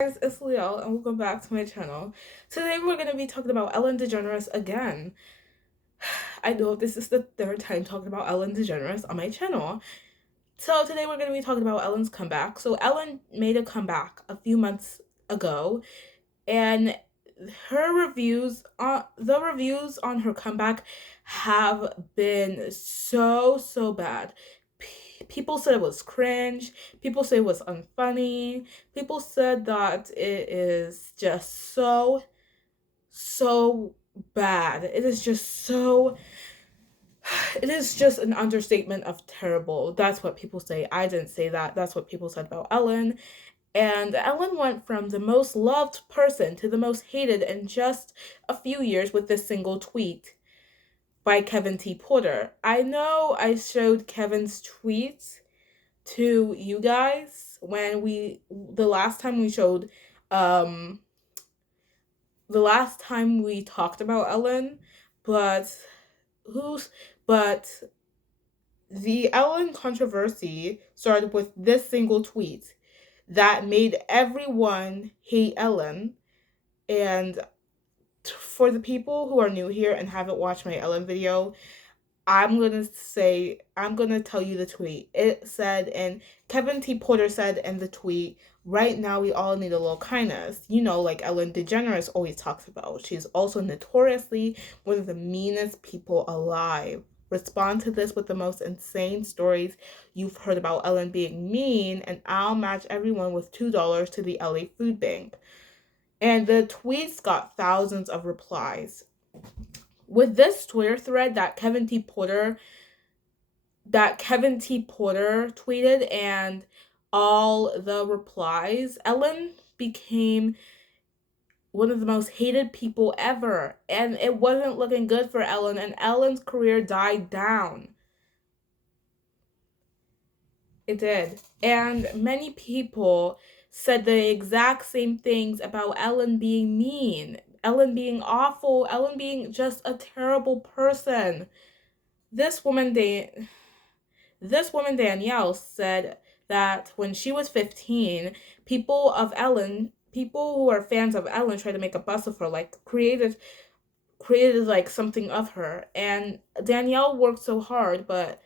Guys, it's Leo and welcome back to my channel. Today we're going to be talking about Ellen DeGeneres again. I know this is the third time talking about Ellen DeGeneres on my channel. So today we're going to be talking about Ellen's comeback. So Ellen made a comeback a few months ago, and the reviews on her comeback have been so bad. People said it was cringe. People said it was unfunny. People said that it is just so bad. It is just so. It is just an understatement of terrible. That's what people say. I didn't say that. That's what people said about Ellen. And Ellen went from the most loved person to the most hated in just a few years with this single tweet by Kevin T. Porter. I know I showed Kevin's tweets to you guys when the last time we showed um the last time we talked about Ellen, but who's but the Ellen controversy started with this single tweet that made everyone hate Ellen. And for the people who are new here and haven't watched my Ellen video, I'm gonna tell you the tweet. It said, and Kevin T. Porter said in the tweet, right now we all need a little kindness. You know, like Ellen DeGeneres always talks about. She's also notoriously one of the meanest people alive. Respond to this with the most insane stories you've heard about Ellen being mean, and I'll match everyone with $2 to the LA Food Bank. And the tweets got thousands of replies. With this Twitter thread that Kevin T. Porter tweeted and all the replies, Ellen became one of the most hated people ever. And it wasn't looking good for Ellen, and Ellen's career died down. It did. And many people said the exact same things about Ellen being mean, Ellen being awful, Ellen being just a terrible person. This woman, This woman, Danielle, said that when she was 15, people who are fans of Ellen tried to make a bust of her, like created like something of her. And Danielle worked so hard, but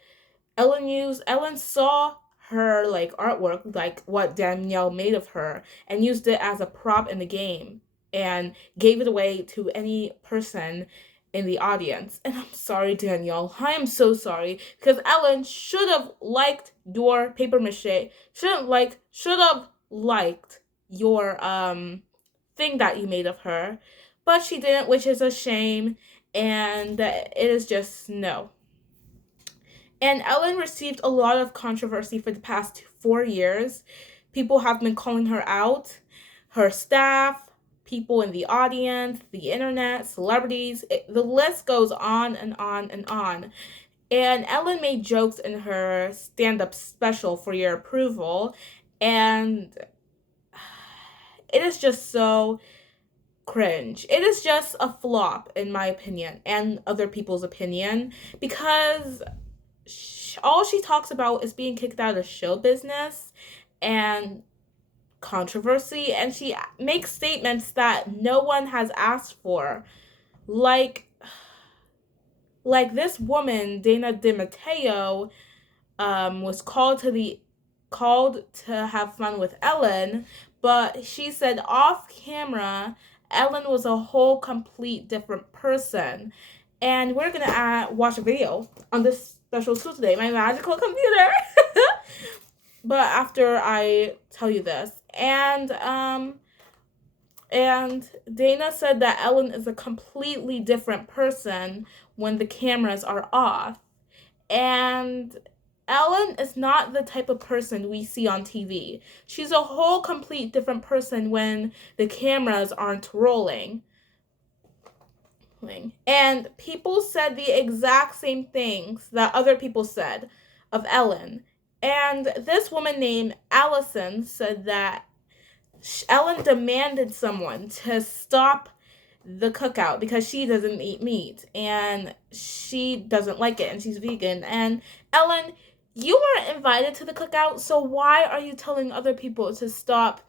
Ellen saw her like artwork, like what Danielle made of her, and used it as a prop in the game and gave it away to any person in the audience. And I'm sorry, Danielle. I am so sorry. Because Ellen should have liked your paper mache. Should have liked your thing that you made of her. But she didn't, which is a shame. And it is just no. And Ellen received a lot of controversy for the past 4 years. People have been calling her out, her staff, people in the audience, the internet, celebrities. The list goes on and on and on. And Ellen made jokes in her stand-up special for your approval. And it is just so cringe. It is just a flop, in my opinion, and other people's opinion, because all she talks about is being kicked out of show business and controversy, and she makes statements that no one has asked for, like this woman Dana DiMatteo was called to have fun with Ellen, but she said off camera Ellen was a whole complete different person. And we're gonna watch a video on this special tool today, my magical computer. But after I tell you this, and Dana said that Ellen is a completely different person when the cameras are off. And Ellen is not the type of person we see on TV. She's a whole complete different person when the cameras aren't rolling. And people said the exact same things that other people said of Ellen. And this woman named Allison said that Ellen demanded someone to stop the cookout because she doesn't eat meat and she doesn't like it and she's vegan. And Ellen, you weren't invited to the cookout, so why are you telling other people to stop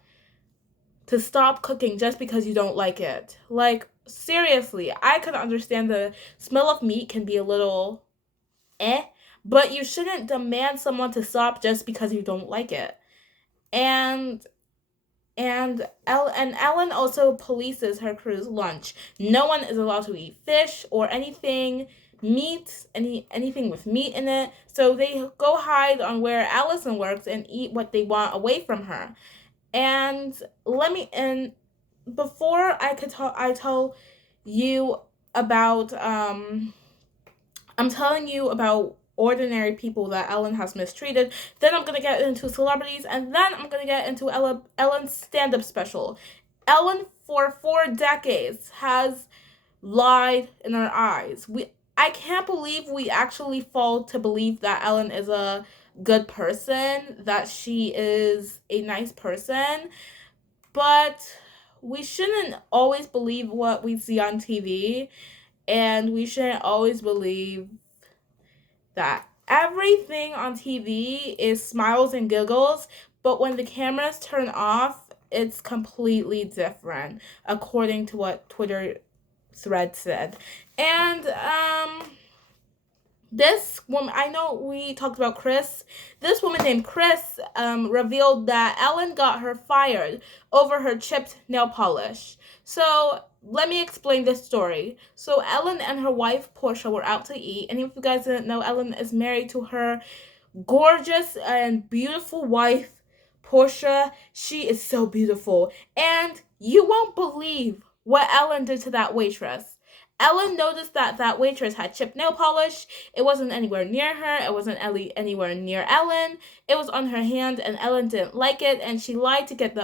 to stop cooking just because you don't like it. Like, seriously, I could understand the smell of meat can be a little eh, but you shouldn't demand someone to stop just because you don't like it. And and Ellen also polices her crew's lunch. No one is allowed to eat fish or anything anything with meat in it. So they go hide on where Allison works and eat what they want away from her. And let me and before I tell you about I'm telling you about ordinary people that Ellen has mistreated. Then I'm gonna get into celebrities, and then I'm gonna get into Ellen's stand-up special. Ellen, for 4 decades, has lied in our eyes. I can't believe we actually fall to believe that Ellen is a good person, that she is a nice person, but we shouldn't always believe what we see on TV, and we shouldn't always believe that everything on TV is smiles and giggles, but when the cameras turn off, it's completely different, according to what Twitter thread said. And this woman, I know we talked about Chris. This woman named Chris revealed that Ellen got her fired over her chipped nail polish. So let me explain this story. So Ellen and her wife Portia were out to eat, and if you guys didn't know, Ellen is married to her gorgeous and beautiful wife, Portia. She is so beautiful, and you won't believe what Ellen did to that waitress. Ellen noticed that that waitress had chipped nail polish. It wasn't anywhere near her. It wasn't anywhere near Ellen. It was on her hand, and Ellen didn't like it, and she lied to get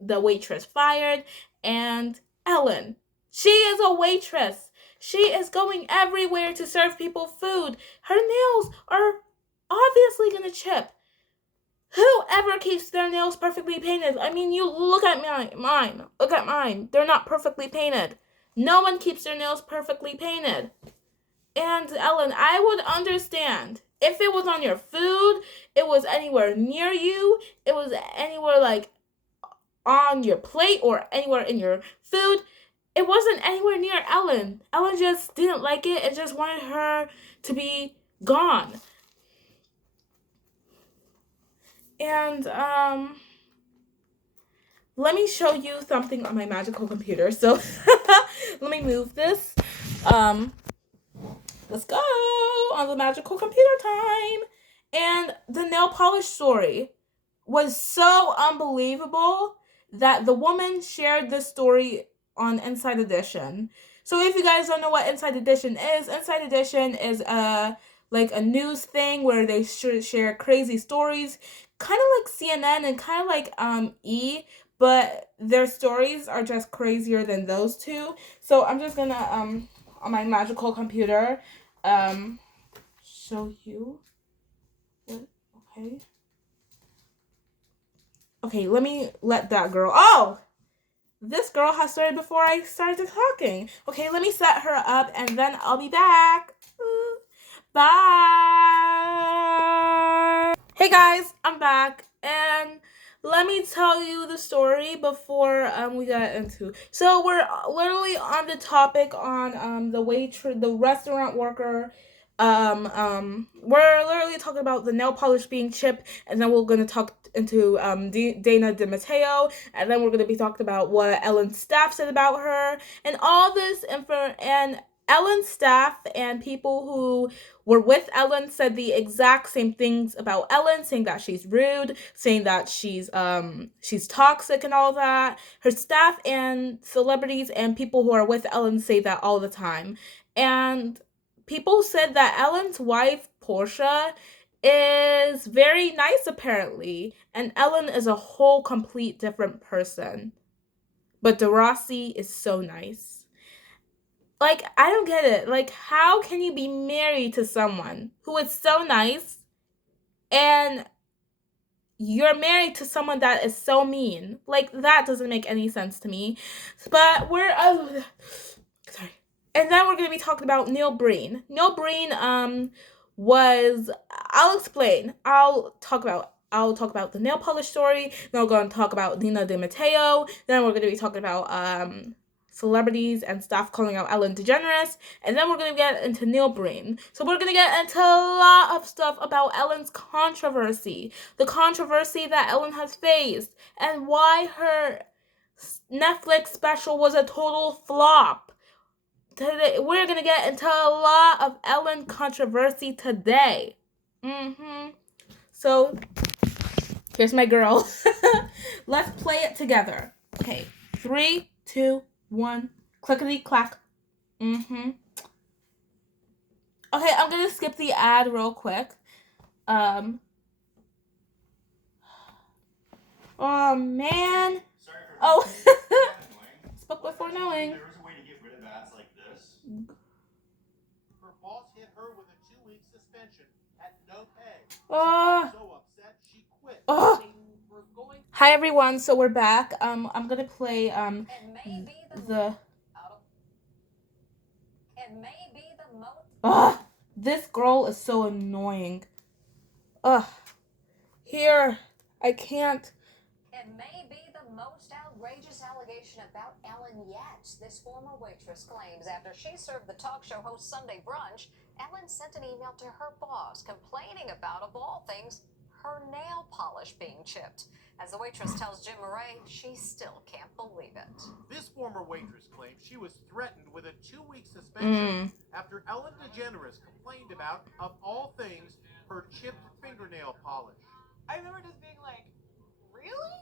the waitress fired. And Ellen, she is a waitress. She is going everywhere to serve people food. Her nails are obviously gonna chip. Whoever keeps their nails perfectly painted? I mean, you look at mine. Look at mine. They're not perfectly painted. No one keeps their nails perfectly painted. And Ellen, I would understand if it was on your food, it was anywhere near you, it was anywhere like on your plate or anywhere in your food. It wasn't anywhere near Ellen. Ellen just didn't like it and just wanted her to be gone. And let me show you something on my magical computer. So let me move this. Let's go on the magical computer time. And the nail polish story was so unbelievable that the woman shared this story on Inside Edition. So if you guys don't know what Inside Edition is like a news thing where they share crazy stories, kind of like CNN and kind of like E, but their stories are just crazier than those two. So I'm just gonna on my magical computer show you. Okay. Okay, let me let that girl. Oh, this girl has started before I started talking. Okay, let me set her up and then I'll be back. Bye. Hey guys, I'm back and let me tell you the story before we get into. So we're literally on the topic on the restaurant worker. We're literally talking about the nail polish being chipped, and then we're gonna talk into Dana DeMatteo, and then we're gonna be talking about what Ellen's staff said about her, and all this info. And Ellen's staff and people who were with Ellen said the exact same things about Ellen, saying that she's rude, saying that she's toxic and all that. Her staff and celebrities and people who are with Ellen say that all the time. And people said that Ellen's wife, Portia, is very nice apparently, and Ellen is a whole complete different person. But Degrassi is so nice. Like, I don't get it. Like, how can you be married to someone who is so nice and you're married to someone that is so mean? Like, that doesn't make any sense to me. But sorry. And then we're going to be talking about Neil Breen. Neil Breen I'll explain. I'll talk about I'll talk about the nail polish story. Then we're going to talk about Dina De Matteo. Then we're going to be talking about celebrities and stuff calling out Ellen Degeneres. And then we're going to get into nail brain. So we're going to get into a lot of stuff about Ellen's controversy. The controversy that Ellen has faced. And why her Netflix special was a total flop. Today, we're going to get into a lot of Ellen controversy today. So, here's my girl. Let's play it together. Okay, 3, 2, 1. Clickety clack. Okay, I'm gonna skip the ad real quick. Oh man. Oh. Spoke before knowing. There was a way to get rid of ads like this. Her boss hit her with a 2-week suspension at no pay. She got so upset she quit. Hi everyone, so we're back. I'm gonna play this girl is so annoying. Here, I can't. It may be the most outrageous allegation about Ellen yet. This former waitress claims after she served the talk show host Sunday brunch, Ellen sent an email to her boss complaining about, of all things, her nail polish being chipped. As the waitress tells Jim Murray, she still can't believe it. This former waitress claims she was threatened with a 2-week suspension after Ellen Degeneres complained about, of all things, her chipped fingernail polish. I remember just being like, really?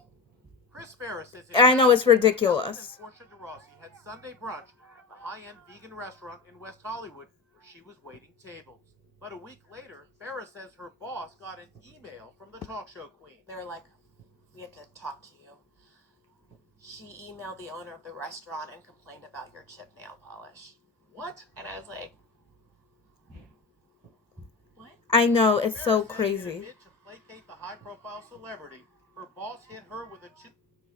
Chris Ferris says I know it's ridiculous. Portia de Rossi had Sunday brunch at the high-end vegan restaurant in West Hollywood where she was waiting tables. But a week later, Ferris says her boss got an email from the talk show queen. They were like, we have to talk to you. She emailed the owner of the restaurant and complained about your chip nail polish. What? And I was like, what? I know, it's so crazy. To placate the high-profile celebrity, her boss hit her with a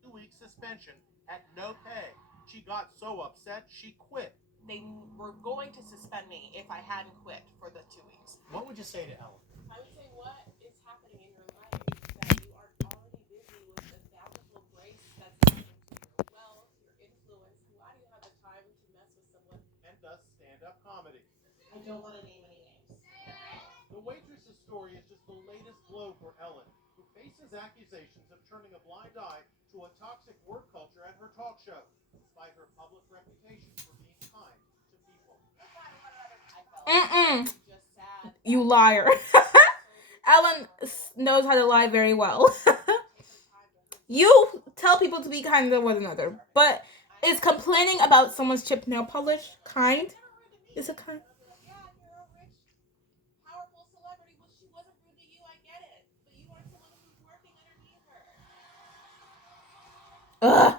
2-week suspension at no pay. She got so upset, she quit. They were going to suspend me if I hadn't quit for the 2 weeks. What would you say to Ellen? I would say, what is happening in your life that you are already busy with the bountiful grace that's happening to your wealth, your influence? Why do you have the time to mess with someone? And does stand-up comedy. I don't want to name any names. The waitress's story is just the latest blow for Ellen, who faces accusations of turning a blind eye to a toxic work culture at her talk show, despite her public reputation for being kind to people. You liar. Ellen knows how to lie very well. You tell people to be kind to one another, but is complaining about someone's chipped nail polish kind? Is it kind? Ugh.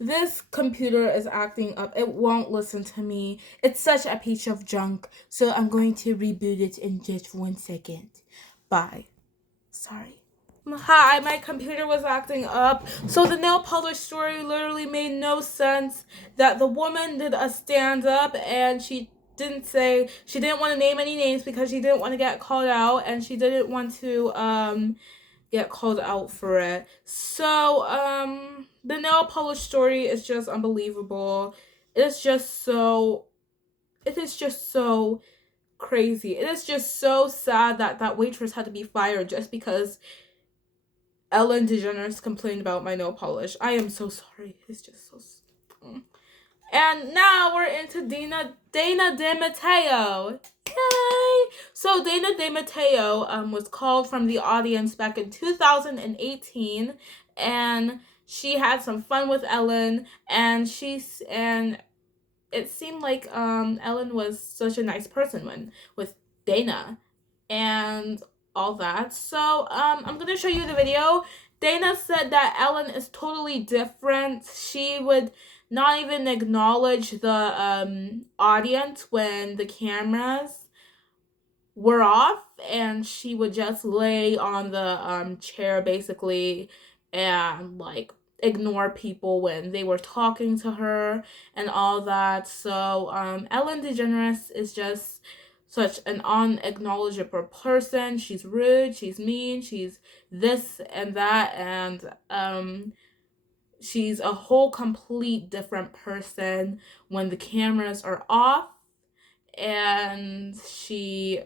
This computer is acting up. It won't listen to me. It's such a piece of junk. So I'm going to reboot it in just 1 second. Bye. Sorry. Hi, my computer was acting up. So the nail polish story literally made no sense. That the woman did a stand up and she didn't want to name any names because she didn't want to get called out and she didn't want to get called out for it. So the nail polish story is just unbelievable. It is just so crazy. It is just so sad that that waitress had to be fired just because Ellen DeGeneres complained about my nail polish. I am so sorry. It's just so... And now we're into Dana De Matteo. Yay! So Dana De Matteo was called from the audience back in 2018, and she had some fun with Ellen, and it seemed like Ellen was such a nice person with Dana and all that. So I'm gonna show you the video. Dana said that Ellen is totally different. She would not even acknowledge the audience when the cameras were off, and she would just lay on the chair basically and like ignore people when they were talking to her and all that. So Ellen DeGeneres is just such an unacknowledgeable person. She's rude, she's mean, she's this and that, and she's a whole complete different person when the cameras are off, and she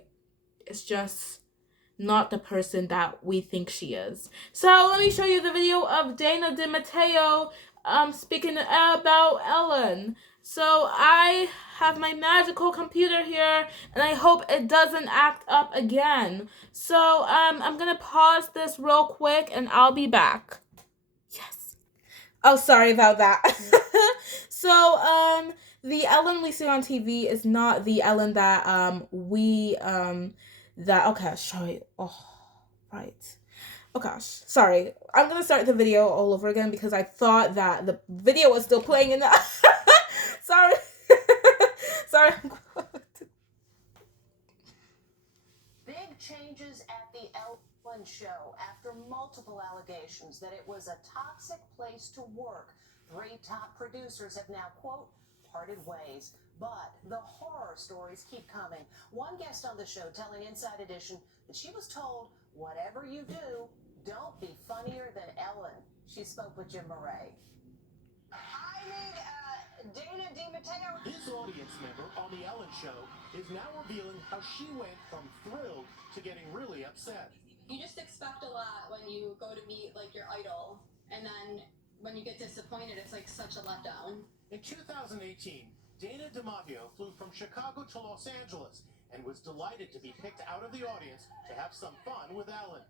is just not the person that we think she is. So let me show you the video of Dana DiMatteo speaking about Ellen. So I have my magical computer here, and I hope it doesn't act up again. So I'm gonna pause this real quick, and I'll be back. Yes. Oh, sorry about that. So the Ellen we see on TV is not the Ellen that okay, sorry. Oh, right. Oh gosh, sorry. I'm gonna start the video all over again because I thought that the video was still playing in the. Sorry. Sorry. Big changes at the Ellen show after multiple allegations that it was a toxic place to work. 3 top producers have now, quote, parted ways. But the horror stories keep coming. One guest on the show telling Inside Edition that she was told, whatever you do, don't be funnier than Ellen. She spoke with Jim Murray. I need Dana DiMatteo. This audience member on the Ellen show is now revealing how she went from thrilled to getting really upset. You just expect a lot when you go to meet like your idol, and then when you get disappointed, it's like such a letdown. In 2018, Dana DiMatteo flew from Chicago to Los Angeles and was delighted to be picked out of the audience to have some fun with Ellen.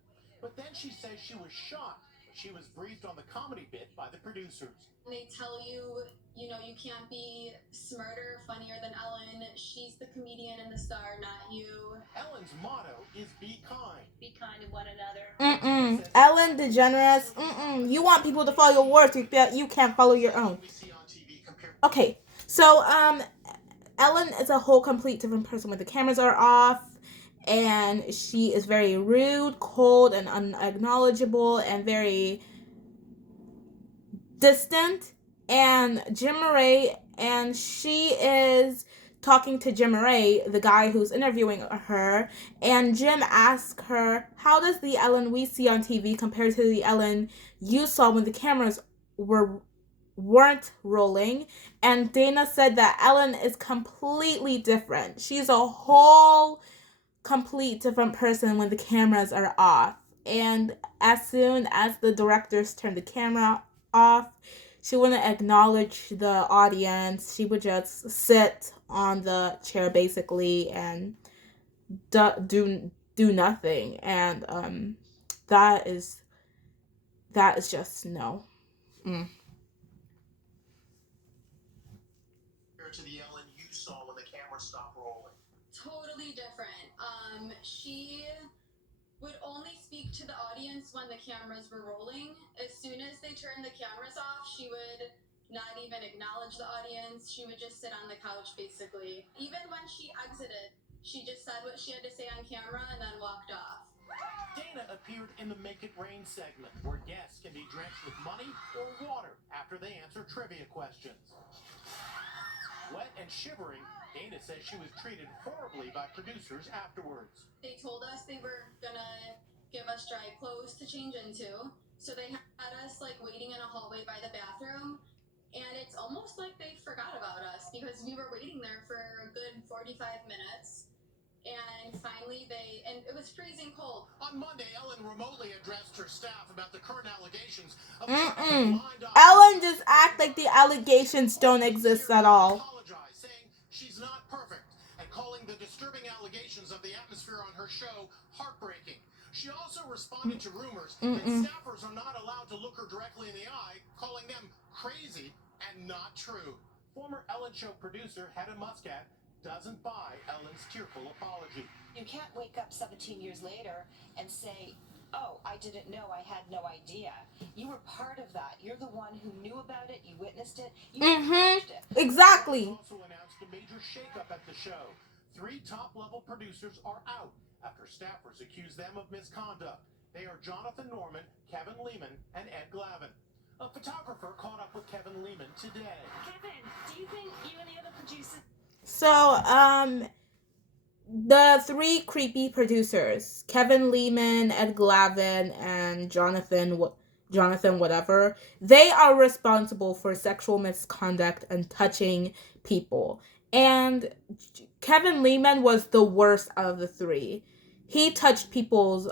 But then she says she was shocked when she was briefed on the comedy bit by the producers. They tell you, you know, you can't be smarter, funnier than Ellen. She's the comedian and the star, not you. Ellen's motto is be kind. Be kind to one another. Ellen DeGeneres. You want people to follow your words, you can't follow your own. Okay, so Ellen is a whole complete different person when the cameras are off, and she is very rude, cold, and unacknowledgeable, and very distant. And Jim Murray, and she is talking to Jim Murray, the guy who's interviewing her, and Jim asks her, how does the Ellen we see on TV compare to the Ellen you saw when the cameras weren't rolling? And Dana said that Ellen is completely different. She's a whole complete different person when the cameras are off. And as soon as the directors turn the camera off, she wouldn't acknowledge the audience. She would just sit on the chair basically and do nothing. And that is just no. To the Ellen you saw when the camera stopped rolling. Totally different. She would only speak to the audience when the cameras were rolling. As soon as they turned the cameras off, she would not even acknowledge the audience. She would just sit on the couch, basically. Even when she exited, she just said what she had to say on camera and then walked off. Dana appeared in the Make It Rain segment, where guests can be drenched with money or water after they answer trivia questions. Wet and shivering, Dana says she was treated horribly by producers afterwards. They told us they were gonna give us dry clothes to change into, so they had us like waiting in a hallway by the bathroom, and it's almost like they forgot about us because we were waiting there for a good 45 minutes. And finally and it was freezing cold. On Monday, Ellen remotely addressed her staff about the current allegations of Ellen just act like the allegations don't exist at all. Saying she's not perfect and calling the disturbing allegations of the atmosphere on her show heartbreaking. She also responded to rumors that staffers are not allowed to look her directly in the eye, calling them crazy and not true. Former Ellen show producer Hedda Muscat doesn't buy Ellen's tearful apology. You can't wake up 17 years later and say, oh, I didn't know, I had no idea. You were part of that. You're the one who knew about it, you witnessed it, you managed it. Exactly. Also announced a major shakeup at the show. 3 top-level producers are out after staffers accuse them of misconduct. They are Jonathan Norman, Kevin Lehman, and Ed Glavin. A photographer caught up with Kevin Lehman today. Kevin, do you think you and the other producers... So, the three creepy producers, Kevin Lehman, Ed Glavin, and Jonathan whatever, they are responsible for sexual misconduct and touching people. And Kevin Lehman was the worst of the three. He touched people's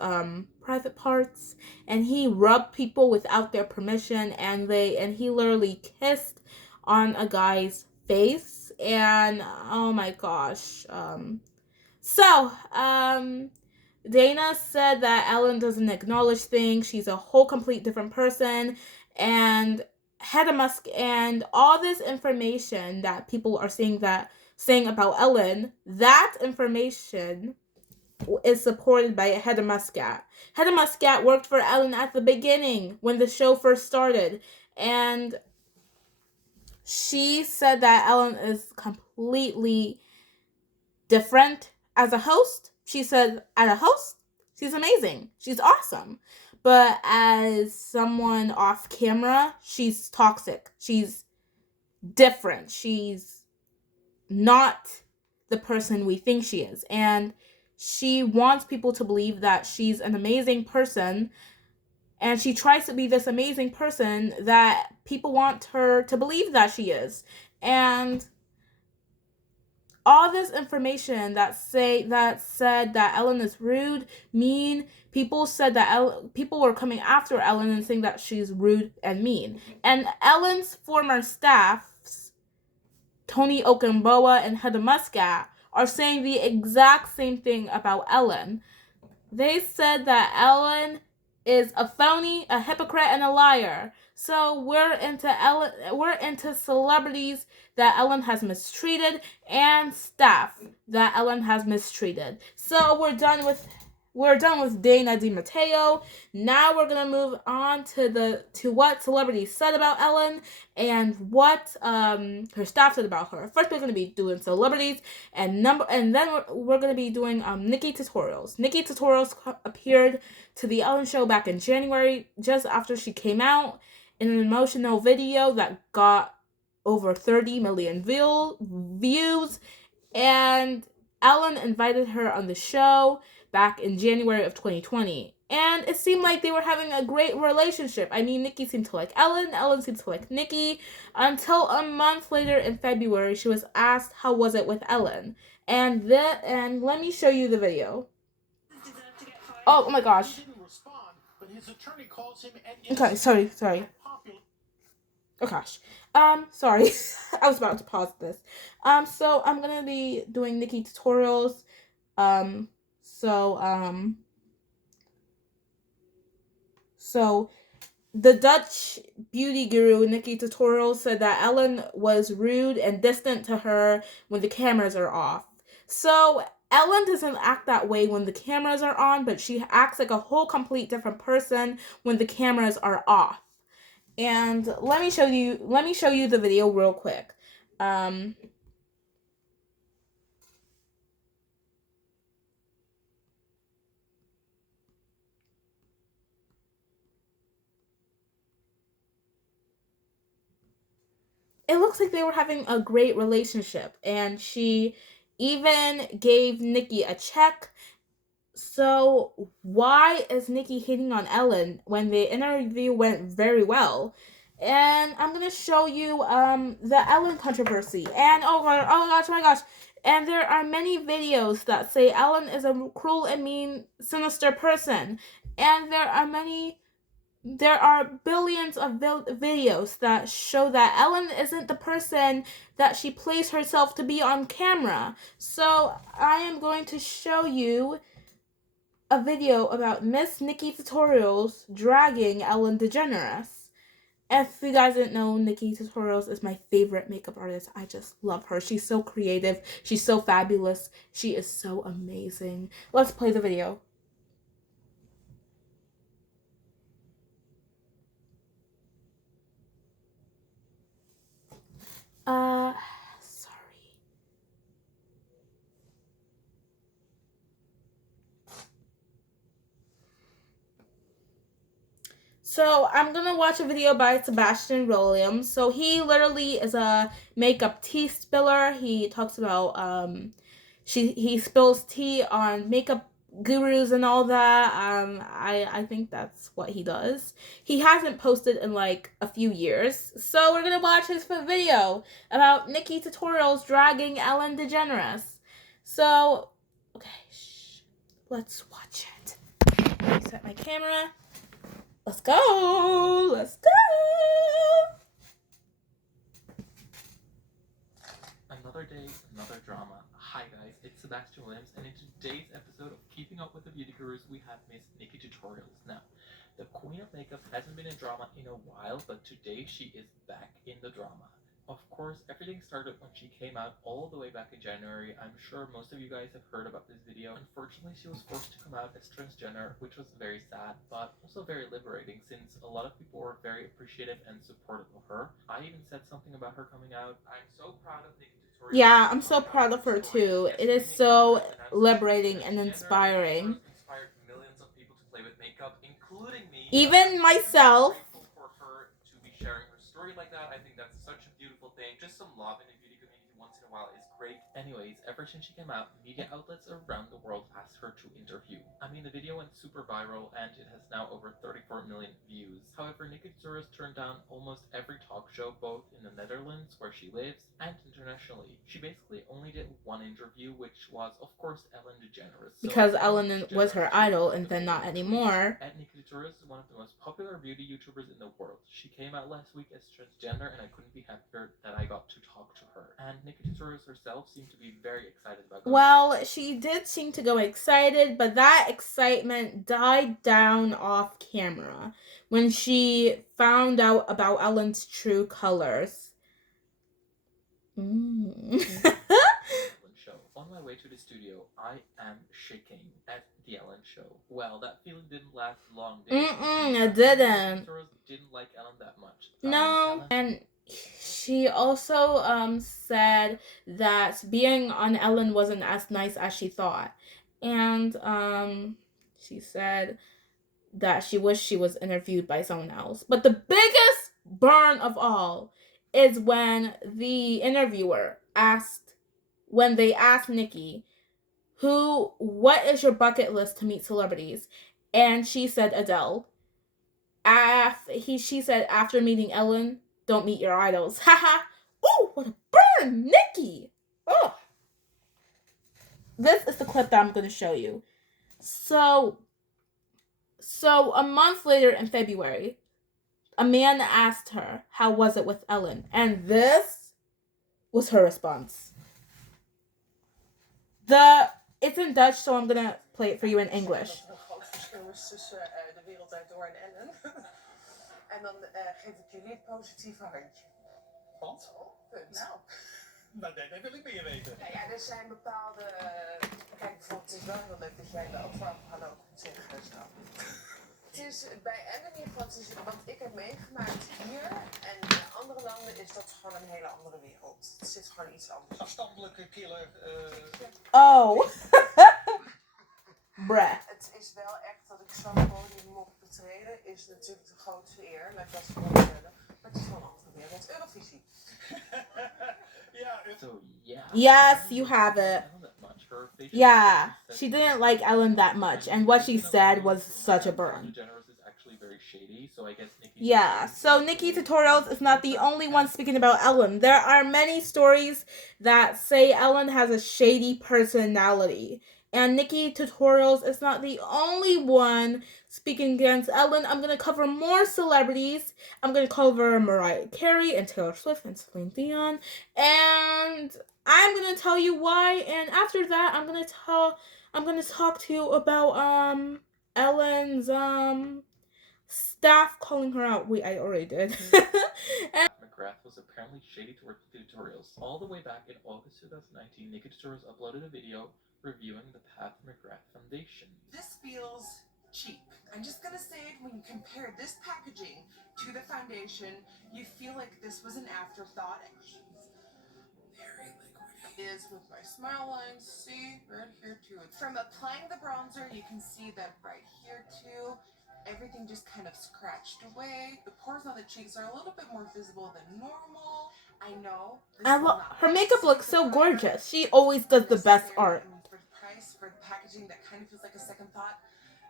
private parts, and he rubbed people without their permission, and he literally kissed on a guy's face, and oh my gosh. Dana said that Ellen doesn't acknowledge things. She's a whole complete different person. And Hedda Musk and all this information that people are saying about Ellen, that information is supported by Hedda Muscat. Hedda Muscat worked for Ellen at the beginning when the show first started. And she said that Ellen is completely different as a host. She said, as a host, she's amazing. She's awesome. But as someone off camera, she's toxic. She's different. She's not the person we think she is. And she wants people to believe that she's an amazing person. And she tries to be this amazing person that people want her to believe that she is. And all this information that said that Ellen is rude, mean. People said that people were coming after Ellen and saying that she's rude and mean. And Ellen's former staffs, Tony Okamboa and Hedda Muscat, are saying the exact same thing about Ellen. They said that Ellen is a phony, a hypocrite, and a liar. So we're into celebrities that Ellen has mistreated and staff that Ellen has mistreated. So we're done with Dana DiMatteo. Now we're gonna move on to what celebrities said about Ellen and what her staff said about her. First, we're gonna be doing celebrities and then we're gonna be doing Nikki Tutorials. Nikki Tutorials appeared to the Ellen Show back in January, just after she came out, in an emotional video that got over 30 million views, and Ellen invited her on the show back in January of 2020. And it seemed like they were having a great relationship. I mean, Nikki seemed to like Ellen seemed to like Nikki, until a month later in February, she was asked how was it with Ellen. And let me show you the video. Oh my gosh. He didn't respond, but his attorney calls him an Okay, sorry. Oh gosh. Sorry. I was about to pause this. So I'm gonna be doing Nikki Tutorials. So the Dutch beauty guru Nikki Tutorials said that Ellen was rude and distant to her when the cameras are off. So Ellen doesn't act that way when the cameras are on, but she acts like a whole complete different person when the cameras are off. And let me show you the video real quick. It looks like they were having a great relationship, and she even gave Nikki a check. So why is Nikki hating on Ellen when the interview went very well? And I'm gonna show you the Ellen controversy. And oh my gosh. And there are many videos that say Ellen is a cruel and mean, sinister person. And there are billions of videos that show that Ellen isn't the person that she plays herself to be on camera. So I am going to show you a video about Miss Nikki Tutorials dragging Ellen Degeneres. If you guys didn't know, Nikki Tutorials is my favorite makeup artist. I just love her. She's so creative. She's so fabulous. She is so amazing. Let's play the video. Sorry. So I'm gonna watch a video by Sebastian Williams. So he literally is a makeup tea spiller. He talks about he spills tea on makeup gurus and all that. I think that's what he does. He hasn't posted in like a few years. So we're gonna watch his video about Nikki Tutorials dragging Ellen Degeneres. So okay, let's watch it. Reset my camera. Let's go! Let's go! Another day, another drama. Hi guys, it's Sebastian Williams, and in today's episode of Keeping Up with the Beauty Gurus, we have Miss Nikki Tutorials. Now, the queen of makeup hasn't been in drama in a while, but today she is back in the drama. Of course, everything started when she came out all the way back in January. I'm sure most of you guys have heard about this video. Unfortunately, she was forced to come out as transgender, which was very sad, but also very liberating since a lot of people were very appreciative and supportive of her. I even said something about her coming out. I'm so proud of Nikki Tutorials. Yeah, I'm so proud of her too. It is so liberating and inspiring. Inspired millions of people to play with makeup, including me. Even myself. Grateful for her to be sharing her story like that. I think that's such a beautiful thing. Just some love in the beauty community once in a while is great. Anyways, ever since she came out, media outlets around the world asked her to interview. I mean, the video went super viral and it has now over 34 million views. However, Nikki Tutorials turned down almost every talk show, both in the Netherlands, where she lives, and internationally. She basically only did one interview, which was, of course, Ellen Degeneres. Because Ellen was her idol and then not anymore. And Nikki Tutorials is one of the most popular beauty YouTubers in the world. She came out last week as transgender, and I couldn't be happier that I got to talk to her. And Nikki Tutorials herself seemed to be very excited about going. Well, she did seem to go excited, but that excitement died down off camera when she found out about Ellen's true colors. Show. On my way to the studio, I am shaking at the Ellen show. Well, that feeling didn't last long, did it? It didn't. Didn't like Ellen that much. No, and she also said that being on Ellen wasn't as nice as she thought, and she said that she wished she was interviewed by someone else. But the biggest burn of all is when the interviewer when they asked Nikki, what is your bucket list to meet celebrities? And she said Adele. She said, after meeting Ellen, don't meet your idols. Haha. Ooh, what a burn, Nikki. Oh. This is the clip that I'm going to show you. So a month later in February, a man asked her, how was it with Ellen? And this was her response. It's in Dutch, so I'm gonna play it for you in English. Dat er een groot verschil is tussen de wereld draait door en Ellen. En dan geef ik jullie het positieve handje. Want? Punt. Nou, nee, wil ik meer weten. Nou ja, er zijn bepaalde... Kijk, bijvoorbeeld, het is wel heel leuk dat jij de overal hallo kunt zeggen. Zo. Het is bij Ellen in ieder geval, wat ik heb meegemaakt hier en in andere landen, is dat gewoon een hele andere wereld. Het zit gewoon iets anders. Afstandelijke killer. Oh. Bruh. Het is wel echt dat ik zo'n podium mocht betreden, is natuurlijk de grootste eer. Laat ik dat zo vertellen. Maar het is wel een andere wereld. Eurovisie. So, yeah. Yes, you have it. Yeah, she didn't like Ellen that much, and what she said was such a burn. Yeah, so Nikki Tutorials is not the only one speaking about Ellen. There are many stories that say Ellen has a shady personality. And Nikki Tutorials is not the only one speaking against Ellen. I'm going to cover more celebrities. I'm going to cover Mariah Carey and Taylor Swift and Celine Dion. And I'm going to tell you why. And after that, I'm going to talk to you about Ellen's staff calling her out. Wait, I already did. McGrath was apparently shady towards Tutorials. All the way back in August 2019, Nikki Tutorials uploaded a video reviewing the Path McGrath Foundation. This feels cheap. I'm just gonna say it, when you compare this packaging to the foundation, you feel like this was an afterthought. Very liquid. Is with my smile lines, see, right here too. From applying the bronzer, you can see that right here too. Everything everything just kind of scratched away. The pores on the cheeks are a little bit more visible than normal. I know her makeup looks so gorgeous. She always does the best art. For the price, for the packaging, that kind of feels like a second thought.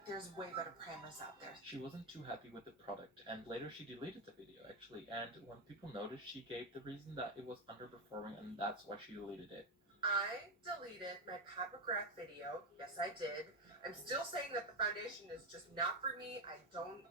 There's way better primers out there. She wasn't too happy with the product, and later she deleted the video, actually. And when people noticed, she gave the reason that it was underperforming, and that's why she deleted it. I deleted my Pat McGrath video. Yes, I did. I'm still saying that the foundation is just not for me. I don't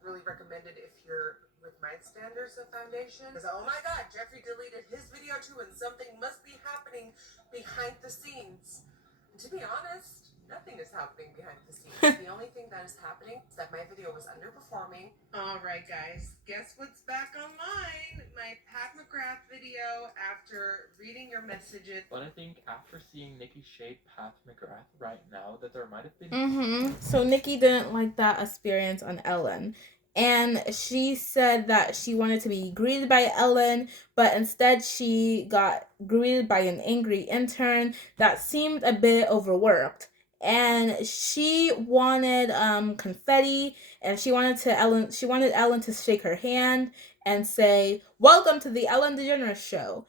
really recommend it if you're with my standards of foundation. Because, oh my God, Jeffrey deleted his video too, and something must be happening behind the scenes. And to be honest, nothing is happening behind the scenes. The only thing that is happening is that my video was underperforming. All right, guys, guess what's back online? My Pat McGrath video after reading your messages. But I think after seeing Nikki shade Pat McGrath right now, that there might have been... So Nikki didn't like that experience on Ellen. And she said that she wanted to be greeted by Ellen, but instead she got greeted by an angry intern that seemed a bit overworked. And she wanted confetti, and she wanted Ellen to shake her hand and say, "Welcome to the Ellen Degeneres show."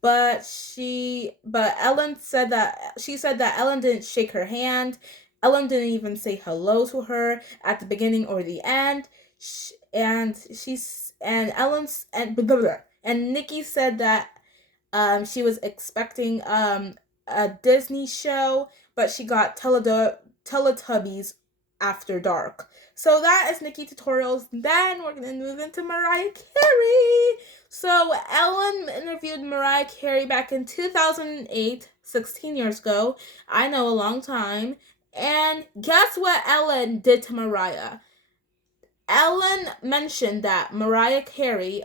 But Ellen said that Ellen didn't shake her hand. Ellen didn't even say hello to her at the beginning or the end. And Nikki said that she was expecting a Disney show, but she got Teletubbies After Dark. So that is Nikki Tutorials. Then we're going to move into Mariah Carey. So Ellen interviewed Mariah Carey back in 2008, 16 years ago. I know, a long time. And guess what Ellen did to Mariah? Ellen mentioned that Mariah Carey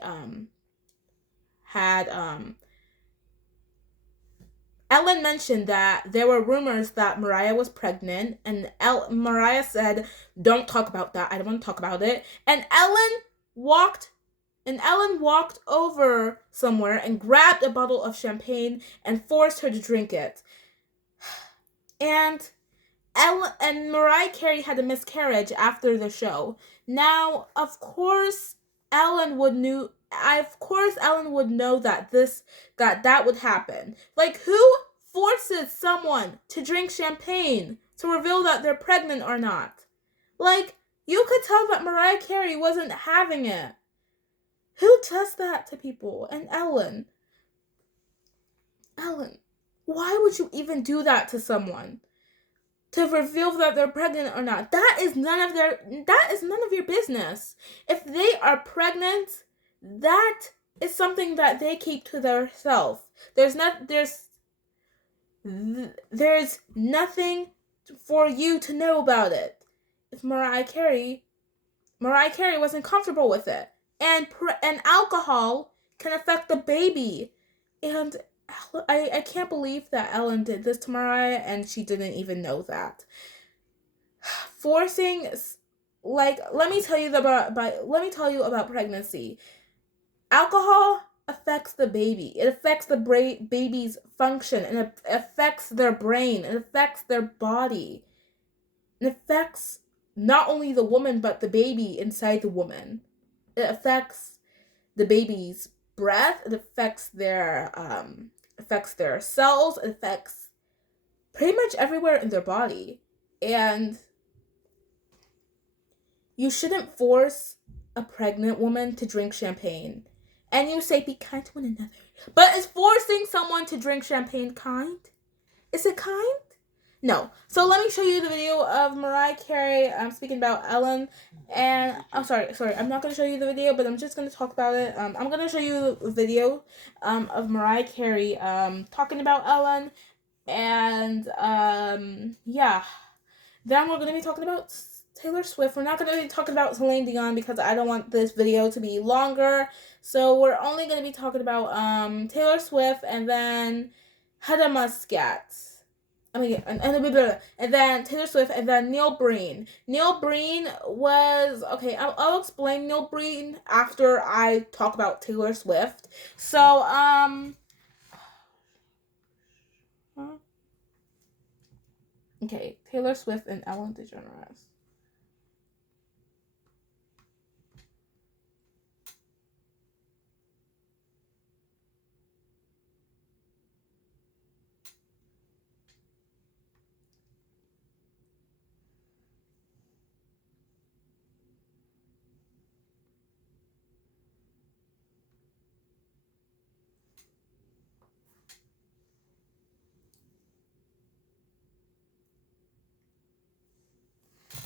Ellen mentioned that there were rumors that Mariah was pregnant, and Mariah said, "Don't talk about that. I don't want to talk about it." And Ellen walked over somewhere and grabbed a bottle of champagne and forced her to drink it. And Mariah Carey had a miscarriage after the show. Now, of course, Ellen would know that that would happen. Like, who forces someone to drink champagne to reveal that they're pregnant or not? Like, you could tell that Mariah Carey wasn't having it. Who does that to people? And Ellen, why would you even do that to someone? To reveal that they're pregnant or not. That is none of your business. If they are pregnant, that is something that they keep to themselves. There's nothing for you to know about it. If Mariah Carey wasn't comfortable with it. And alcohol can affect the baby. And I can't believe that Ellen did this to Mariah and she didn't even know that. Let me tell you about pregnancy. Alcohol affects the baby. It affects the baby's function, and it affects their brain. It affects their body. It affects not only the woman but the baby inside the woman. It affects the baby's breath. It affects their cells. It affects pretty much everywhere in their body. And you shouldn't force a pregnant woman to drink champagne. And you say be kind to one another. But is forcing someone to drink champagne kind? Is it kind? No. So let me show you the video of Mariah Carey speaking about Ellen. And I'm sorry. I'm not going to show you the video, but I'm just going to talk about it. I'm going to show you a video of Mariah Carey talking about Ellen. And yeah. Then we're going to be talking about Taylor Swift. We're not going to be talking about Celine Dion because I don't want this video to be longer. So we're only going to be talking about Taylor Swift and then Hedda Muscat. And then Taylor Swift, and then Neil Breen. Neil Breen was... Okay, I'll explain Neil Breen after I talk about Taylor Swift. So, Okay, Taylor Swift and Ellen DeGeneres.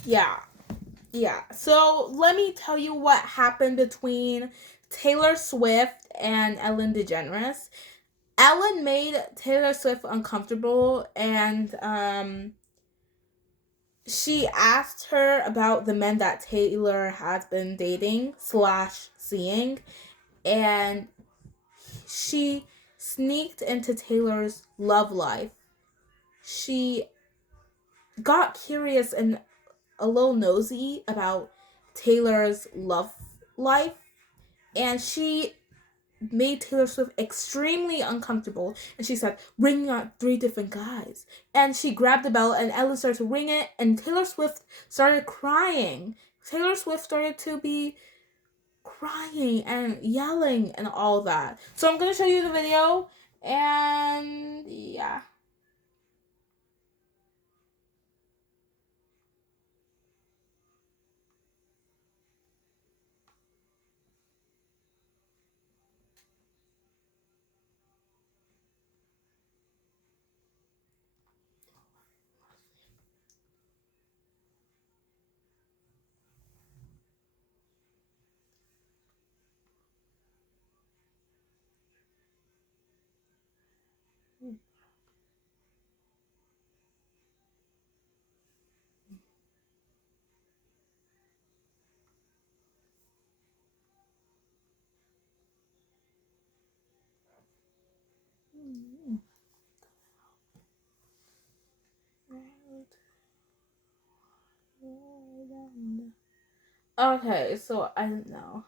Yeah. Yeah. So let me tell you what happened between Taylor Swift and Ellen DeGeneres. Ellen made Taylor Swift uncomfortable, and she asked her about the men that Taylor has been dating slash seeing, and she sneaked into Taylor's love life. She got curious and a little nosy about Taylor's love life, and she made Taylor Swift extremely uncomfortable. And she said, "Ring out 3 different guys." And she grabbed the bell, and Ellen started to ring it, and Taylor Swift started crying. Taylor Swift started to be crying and yelling and all that. So I'm gonna show you the video, and yeah. Okay, so I don't know.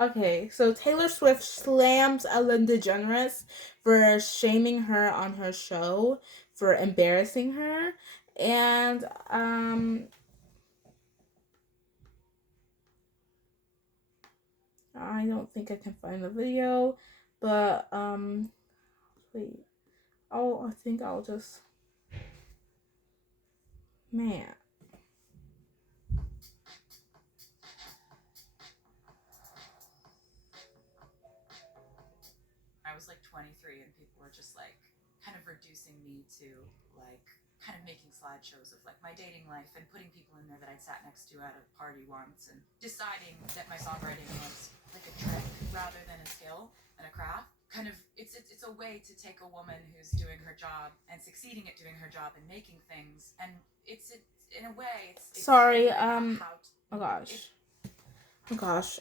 Okay, so Taylor Swift slams Ellen DeGeneres for shaming her on her show, for embarrassing her, and I don't think I can find the video, but wait. I think I'll just man. I was like 23 and people were just like kind of reducing me to like kind of making slideshows of like my dating life and putting people in there that I'd sat next to at a party once and deciding that my songwriting was like a trick rather than a skill and a craft. Kind of it's a way to take a woman who's doing her job and succeeding at doing her job and making things, and it's in a way it's Sorry, how to, oh gosh. Oh gosh.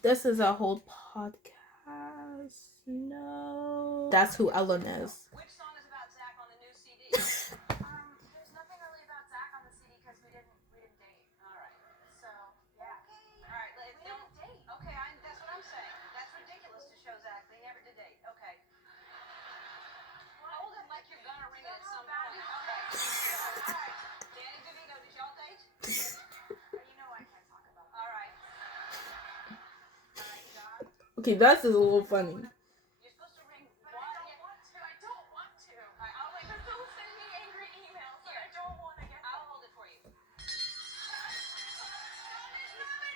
This is a whole podcast. No. That's who Ellen is. Which song is about Zach on the new CD? There's nothing really about Zach on the CD because we didn't date. All right. So yeah. All right. We didn't date. Okay, that's what I'm saying. That's ridiculous to show Zach. They never did date. Okay. Hold it like you're gonna ring it at some point. Okay. All right. Danny DeVito, did y'all date? You know I can't talk about that. All right. John. Okay, that's a little funny. You're supposed to ring. But I don't want to. I don't want to. All right, I'll ring. But don't send me angry emails that I don't want to get. I'll hold it for you. Stop it.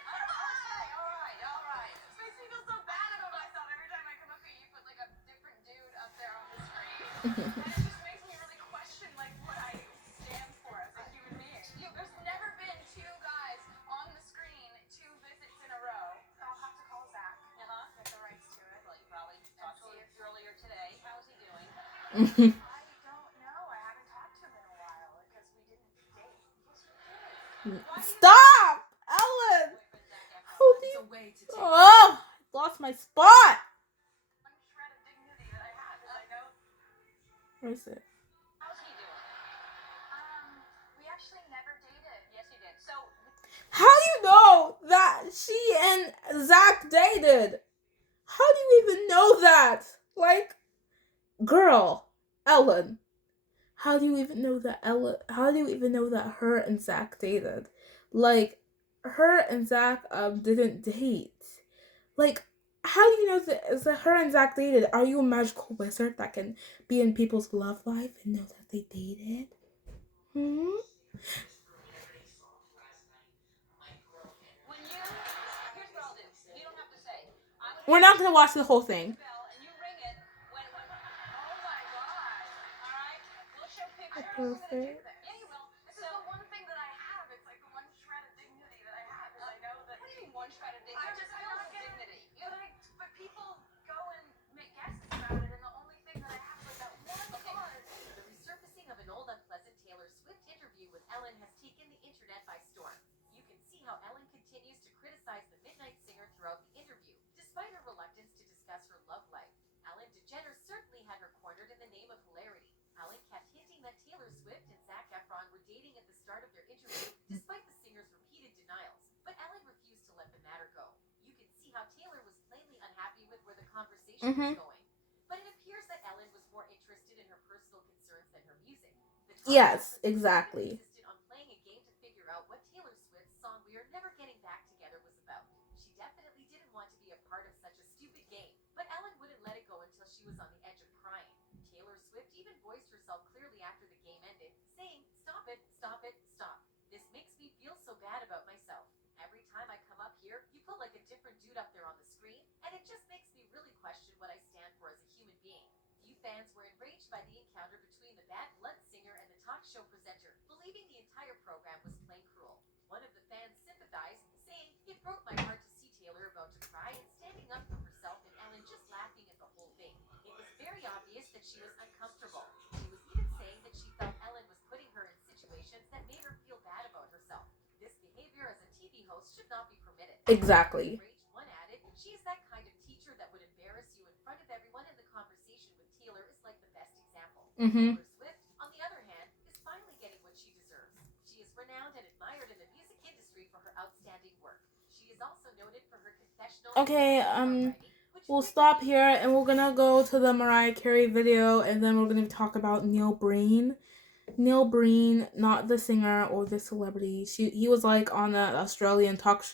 All right. This makes me feel so bad about myself every time I come up here. You put like a different dude up there on the screen, and it just makes me really question like what I stand for as a human being. There's never been 2 guys on the screen 2 visits in a row. I'll have to call Zach. Get the rights to it. Well, you probably talked to him earlier today. How's he doing? I don't know. I haven't talked to him in a while because we didn't date. Yes, you did. Stop! Ellen! How do it's you... a way to take Oh! I lost my spot! One shred of dignity that I have is I know. Where is it? How's he doing? We actually never dated. Yes, he did. So, How do you know that she and Zach dated? How do you even know that? Like, girl, Ellen. How do you even know that how do you even know that her and Zach dated? Like, her and Zach didn't date. Like, how do you know that her and Zach dated? Are you a magical wizard that can be in people's love life and know that they dated? when you, here's what I'll do. You don't have to say. We're not gonna watch the whole thing. Bell and you ring it when. Oh my God! All right. We'll show pictures Perfect. Yeah, you will. This is the one thing that I have. It's like the one shred of dignity that I have. Is I know that. What do you mean one shred of dignity? You're just filled with dignity. But people go and make guesses about it, and the only thing that I have is like that one part. The resurfacing of an old unpleasant Taylor Swift interview with Ellen has taken the internet by storm. You can see how Ellen continues to criticize the Midnight Singer throughout the interview, despite her reluctance to discuss her love life. Ellen Degeneres certainly had her cornered in the name of hilarity. Ellen kept hinting that Taylor Swift and Zac Efron were dating at the start of their interview, despite the singer's repeated denials. But Ellen refused to let the matter go. You can see how Taylor was plainly unhappy with where the conversation was going. But it appears that Ellen was more interested in her personal concerns than her music. The Yes, exactly. insisted on playing a game to figure out what Taylor Swift's song We Are Never Getting Back Together was about. She definitely didn't want to be a part of such a stupid game, but Ellen wouldn't let it go until she was on the edge of crying. Taylor Swift even voiced herself clearly after the game ended, saying, "Stop it, stop it, stop. This makes me feel so bad about myself. Every time I come up here, you put like a different dude up there on the screen, and it just makes me really question what I stand for as a human being." Few fans were enraged by the encounter between the bad blood singer and the talk show presenter, believing the entire program was plain cruel. One of the fans sympathized, saying, "It broke my heart to see Taylor about to cry and standing up for herself and Ellen just laughing at the whole thing. It was very obvious that she was uncomfortable. She was even saying that she felt Ellen was putting her in situations that made her feel bad about herself. This behavior as a TV host should not be permitted." Exactly. Rage one added, "She is that kind of teacher that would embarrass you in front of everyone, and the conversation with Taylor is like the best example." Taylor Swift, on the other hand, is finally getting what she deserves. She is renowned and admired in the music industry for her outstanding work. She is also noted for her confessional Okay, we'll stop here and we're gonna go to the Mariah Carey video and then we're gonna talk about Neil Breen. Neil Breen, not the singer or the celebrity. He was like on an Australian talk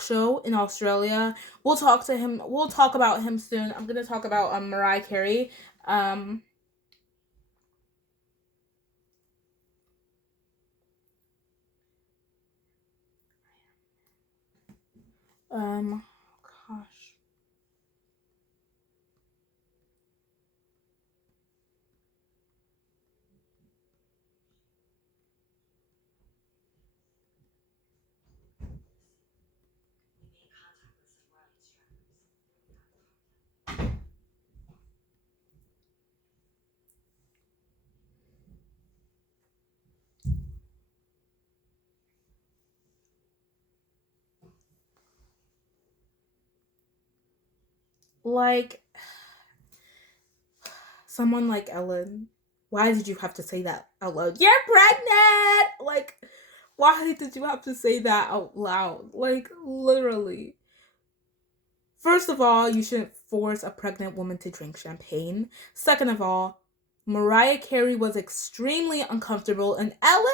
show in Australia. We'll talk to him. We'll talk about him soon. I'm gonna talk about Mariah Carey. Um, gosh. Like someone like Ellen. Why did you have to say that out loud? You're pregnant! Like, why did you have to say that out loud? Like, literally. First of all, you shouldn't force a pregnant woman to drink champagne. Second of all, Mariah Carey was extremely uncomfortable, and Ellen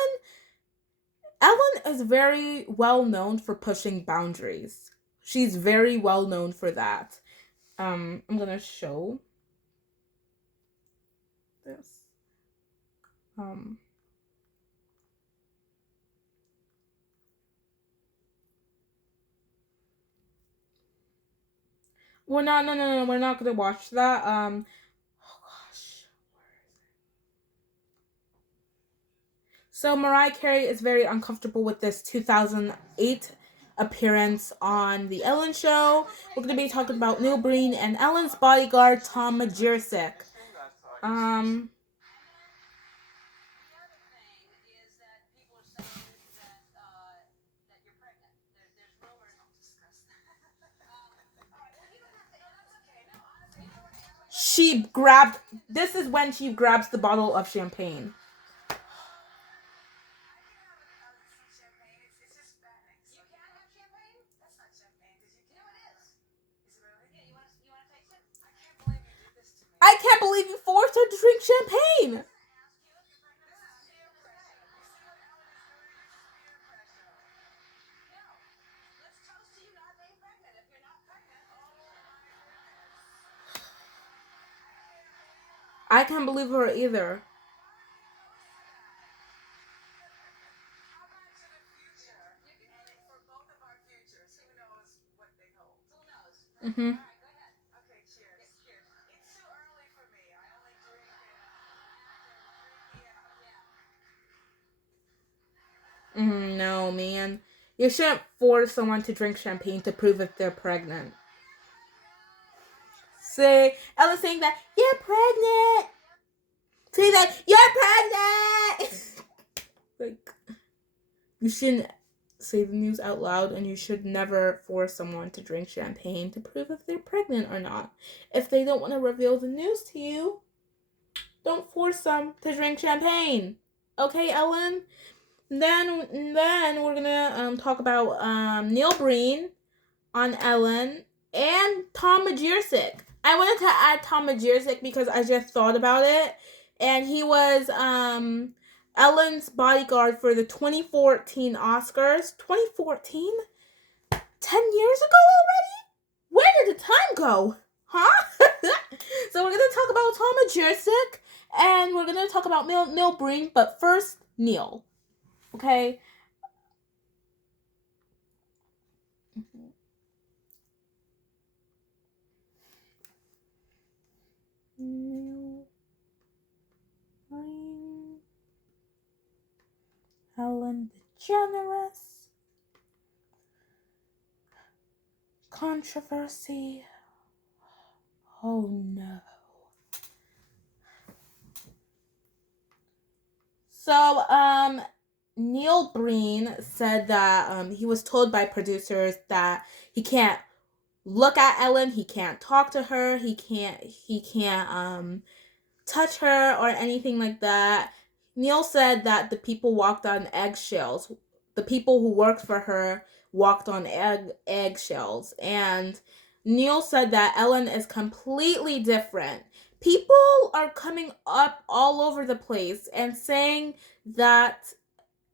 is very well known for pushing boundaries. She's very well known for that. I'm gonna show this. Um, we're not. No, no, no. We're not gonna watch that. Oh gosh. So Mariah Carey is very uncomfortable with this 2008 appearance on the Ellen Show. We're gonna be talking about Neil Breen and Ellen's bodyguard Tom Majorsic. Um. She grabbed. This is when she grabs the bottle of champagne. I can't believe you forced her to drink champagne. I can't believe her either. Mm-hmm. No, man. You shouldn't force someone to drink champagne to prove if they're pregnant. Say, Ellen saying that, you're pregnant. Say that, you're pregnant. Like, you shouldn't say the news out loud, and you should never force someone to drink champagne to prove if they're pregnant or not. If they don't want to reveal the news to you, don't force them to drink champagne. Okay, Ellen? Then we're gonna talk about Neil Breen on Ellen and Tom Majersic. I wanted to add Tom Majersic because I just thought about it, and he was Ellen's bodyguard for the 2014 Oscars. 2014? 10 years ago already? Where did the time go? Huh? So we're gonna talk about Tom Majersic, and we're gonna talk about Neil Breen, but first Neil. Okay. Neil Breen. Ellen Degeneres. Controversy. Oh no. So, Neil Breen said that he was told by producers that he can't look at Ellen, he can't talk to her, he can't touch her or anything like that. Neil said that the people walked on eggshells. The people who worked for her walked on eggshells. And Neil said that Ellen is completely different. People are coming up all over the place and saying that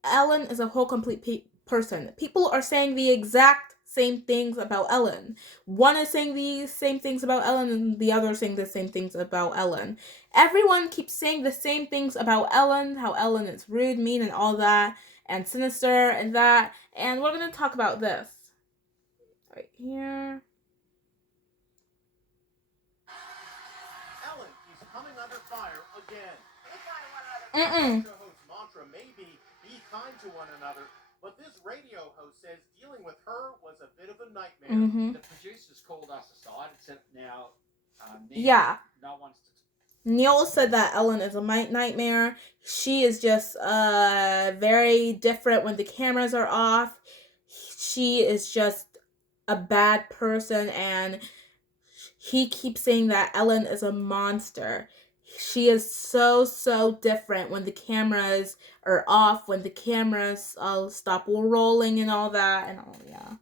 Ellen is a whole complete person. People are saying the exact same things about Ellen. One is saying the same things about Ellen, and the other saying the same things about Ellen. Everyone keeps saying the same things about Ellen, how Ellen is rude, mean, and all that, and sinister, and that. And we're going to talk about this right here. Ellen, he's coming under fire again. Be kind to one another. Mm-mm. Show host mantra may be kind to one another, but this radio host says dealing with her was a bit of a nightmare. Mm-hmm. The producers called us aside and said, now, Yeah. no one's to Neil said that Ellen is a nightmare. She is just very different when the cameras are off. She is just a bad person, and he keeps saying that Ellen is a monster. She is so different when the cameras are off, when the cameras stop rolling and all that, and all, yeah.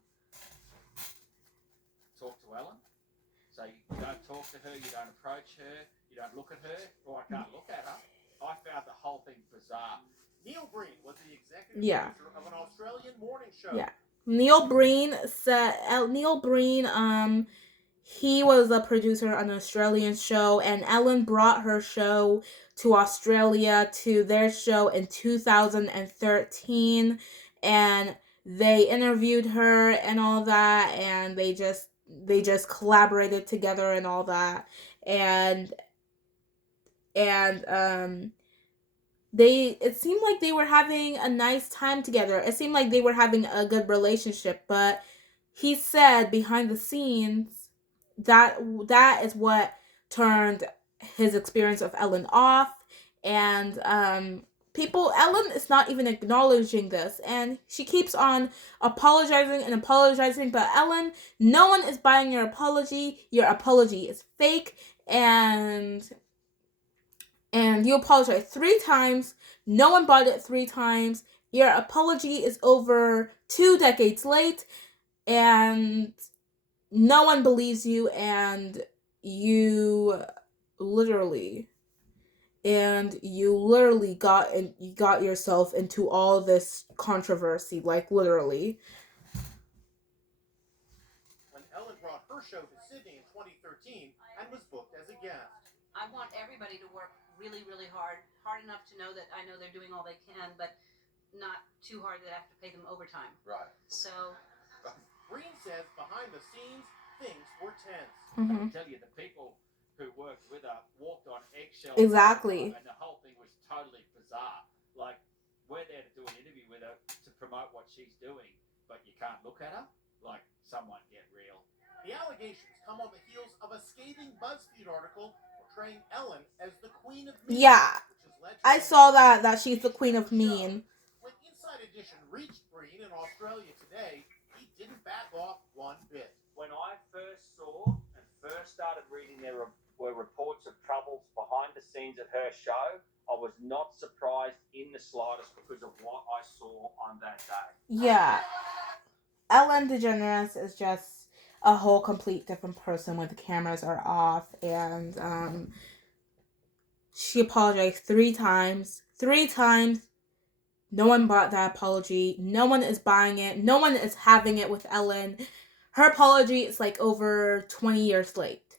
talk to Ellen. So you don't talk to her, you don't approach her, you don't look at her, or I can't look at her. I found the whole thing bizarre. Neil Breen was the executive producer of an Australian morning show. Yeah. Neil Breen he was a producer on an Australian show, and Ellen brought her show to Australia to their show in 2013, and they interviewed her and all that, and they just collaborated together and all that, and it seemed like they were having a nice time together. It seemed like they were having a good relationship, but he said behind the scenes that is what turned his experience of Ellen off, and Ellen is not even acknowledging this, and she keeps on apologizing, but Ellen, no one is buying your apology. Your apology is fake, and you apologize 3 times. No one bought it 3 times. Your apology is over 2 decades late, and no one believes you, and you literally got yourself into all this controversy, like literally. When Ellen brought her show to Sydney in 2013 and was booked as a guest. I want everybody to work really, really hard enough to know that I know they're doing all they can, but not too hard that I have to pay them overtime. Right. So Breen says behind the scenes, things were tense. I can tell you the people who worked with her walked on eggshells. Exactly. And the whole thing was totally bizarre. Like, we're there to do an interview with her to promote what she's doing, but you can't look at her? Like, someone get real. The allegations come on the heels of a scathing BuzzFeed article portraying Ellen as the Queen of Mean. Yeah, which has led to I saw that she's the Queen of Mean. When Inside Edition reached Breen in Australia today, he didn't back off one bit. When I first saw and first started reading there were reports of troubles behind the scenes at her show, I was not surprised in the slightest because of what I saw on that day. Yeah, Ellen Degeneres is just a whole complete different person when the cameras are off, and she apologized 3 times. 3 times. No one bought that apology. No one is buying it. No one is having it with Ellen. Her apology is like over 20 years late.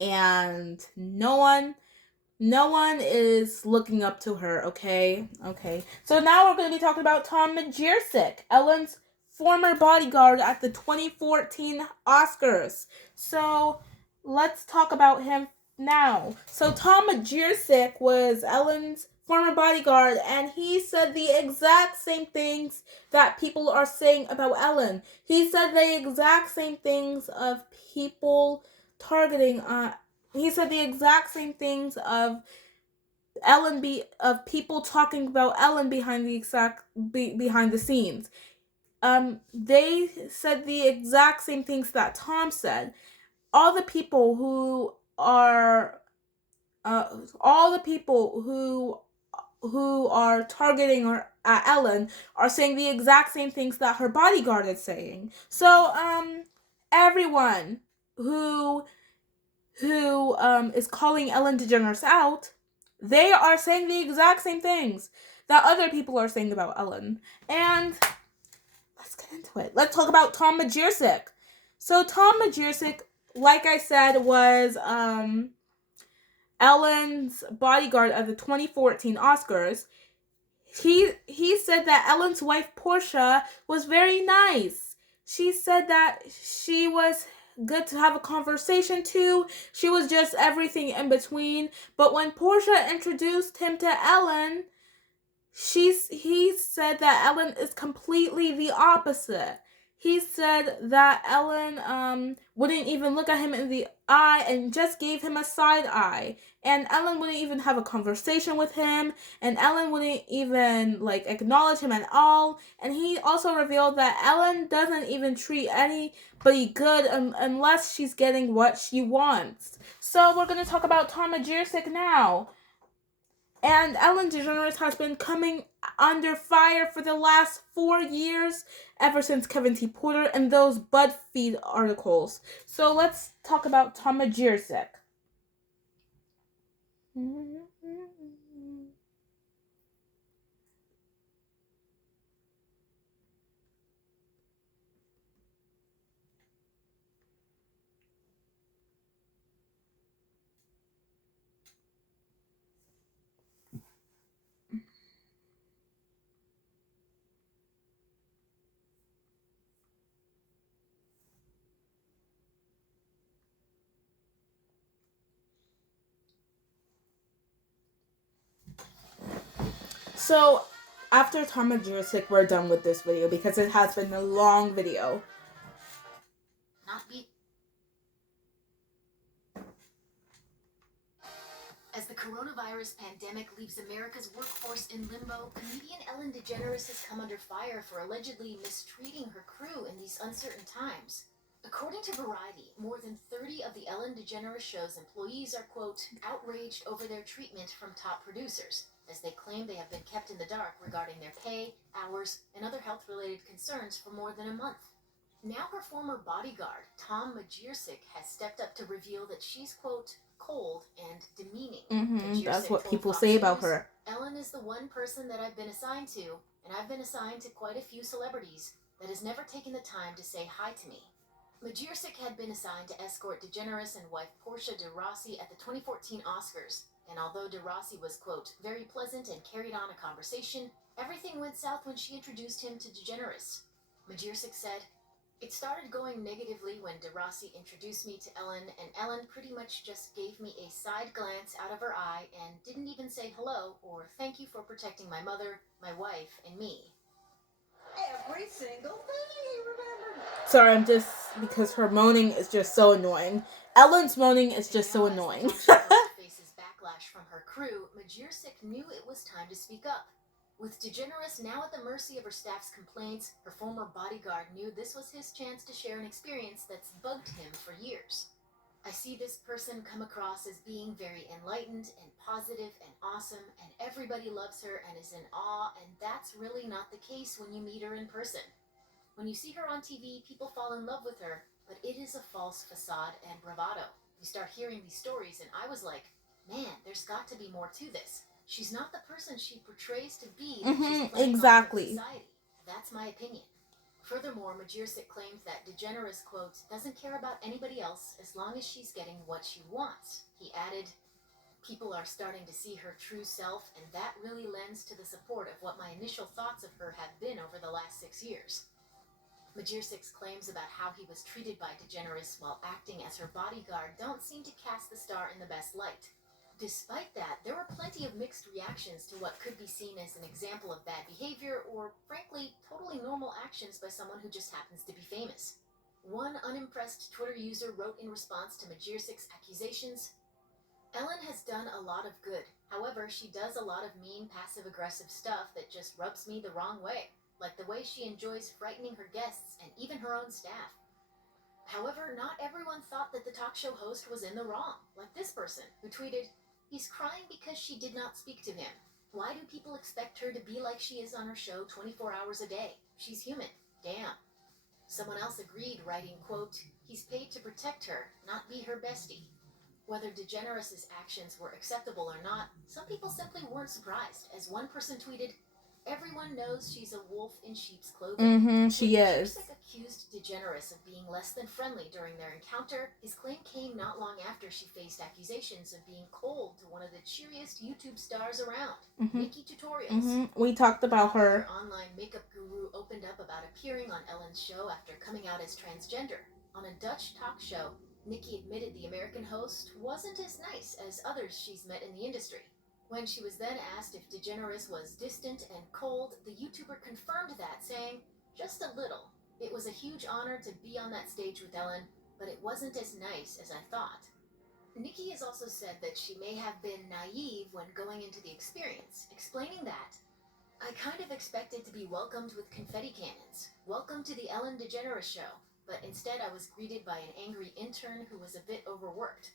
And no one is looking up to her, okay? Okay. So now we're going to be talking about Tom Majersic, Ellen's former bodyguard at the 2014 Oscars. So let's talk about him now. So Tom Majersic was Ellen's former bodyguard, and he said the exact same things that people are saying about Ellen. He said the exact same things of people targeting he said the exact same things of of people talking about Ellen behind the scenes. They said the exact same things that Tom said. All the people who are all the people who are targeting her at Ellen are saying the exact same things that her bodyguard is saying. So everyone who is calling Ellen DeGeneres out, they are saying the exact same things that other people are saying about Ellen. And let's get into it. Let's talk about Tom Majersic. So Tom Majersic, like I said, was Ellen's bodyguard at the 2014 Oscars. He said that Ellen's wife Portia was very nice. She said that she was good to have a conversation to. She was just everything in between. But when Portia introduced him to Ellen, he said that Ellen is completely the opposite. He said that Ellen wouldn't even look at him in the eye and just gave him a side eye. And Ellen wouldn't even have a conversation with him. And Ellen wouldn't even acknowledge him at all. And he also revealed that Ellen doesn't even treat anybody good unless she's getting what she wants. So we're going to talk about Tom Majersic now. And Ellen DeGeneres has been coming under fire for the last 4 years, ever since Kevin T. Porter and those BuzzFeed articles. So let's talk about Tom Majersic. So, after Tom Majersic, we're done with this video because it has been a long video. As the coronavirus pandemic leaves America's workforce in limbo, comedian Ellen DeGeneres has come under fire for allegedly mistreating her crew in these uncertain times. According to Variety, more than 30 of the Ellen DeGeneres show's employees are, quote, outraged over their treatment from top producers, as they claim they have been kept in the dark regarding their pay, hours, and other health-related concerns for more than a month. Now her former bodyguard, Tom Majersic, has stepped up to reveal that she's, quote, cold and demeaning. That's what people say about her. Ellen is the one person that I've been assigned to, and I've been assigned to quite a few celebrities, that has never taken the time to say hi to me. Majersic had been assigned to escort DeGeneres and wife Portia de Rossi at the 2014 Oscars, and although de Rossi was, quote, very pleasant and carried on a conversation, everything went south when she introduced him to DeGeneres. Majersic said, It started going negatively when DeRossi introduced me to Ellen, and Ellen pretty much just gave me a side glance out of her eye and didn't even say hello or thank you for protecting my mother, my wife, and me. Every single thing he remembered. Sorry, I'm just because her moaning is just so annoying. Ellen's moaning is just so annoying. As the talk show host faces backlash from her crew, Majirsic knew it was time to speak up. With Degeneres now at the mercy of her staff's complaints, her former bodyguard knew this was his chance to share an experience that's bugged him for years. I see this person come across as being very enlightened and positive and awesome, and everybody loves her and is in awe, and that's really not the case when you meet her in person. When you see her on TV, people fall in love with her, but it is a false facade and bravado. You start hearing these stories, and I was like, man, there's got to be more to this. She's not the person she portrays to be that she's playing exactly. on for society. That's my opinion. Furthermore, Majirsic claims that Degeneres, quote, doesn't care about anybody else as long as she's getting what she wants. He added, people are starting to see her true self, and that really lends to the support of what my initial thoughts of her have been over the last 6 years. Majirsic's claims about how he was treated by Degeneres while acting as her bodyguard don't seem to cast the star in the best light. Despite that, there were plenty of mixed reactions to what could be seen as an example of bad behavior or, frankly, totally normal actions by someone who just happens to be famous. One unimpressed Twitter user wrote in response to Majirsic's accusations, Ellen has done a lot of good. However, she does a lot of mean, passive-aggressive stuff that just rubs me the wrong way, like the way she enjoys frightening her guests and even her own staff. However, not everyone thought that the talk show host was in the wrong, like this person, who tweeted, he's crying because she did not speak to him. Why do people expect her to be like she is on her show 24 hours a day? She's human. Damn. Someone else agreed, writing, quote, he's paid to protect her, not be her bestie. Whether Degeneres' actions were acceptable or not, some people simply weren't surprised, as one person tweeted, everyone knows she's a wolf in sheep's clothing. She is. Majirsic accused Degeneres of being less than friendly during their encounter. His claim came not long after she faced accusations of being cold to one of the cheeriest YouTube stars around, Nikki Tutorials. We talked about her. Her online makeup guru opened up about appearing on Ellen's show after coming out as transgender. On a Dutch talk show, Nikki admitted the American host wasn't as nice as others she's met in the industry. When she was then asked if Degeneres was distant and cold, the YouTuber confirmed that, saying, just a little. It was a huge honor to be on that stage with Ellen, but it wasn't as nice as I thought. Nikki has also said that she may have been naive when going into the experience, explaining that, I kind of expected to be welcomed with confetti cannons. Welcome to the Ellen Degeneres show. But instead I was greeted by an angry intern who was a bit overworked.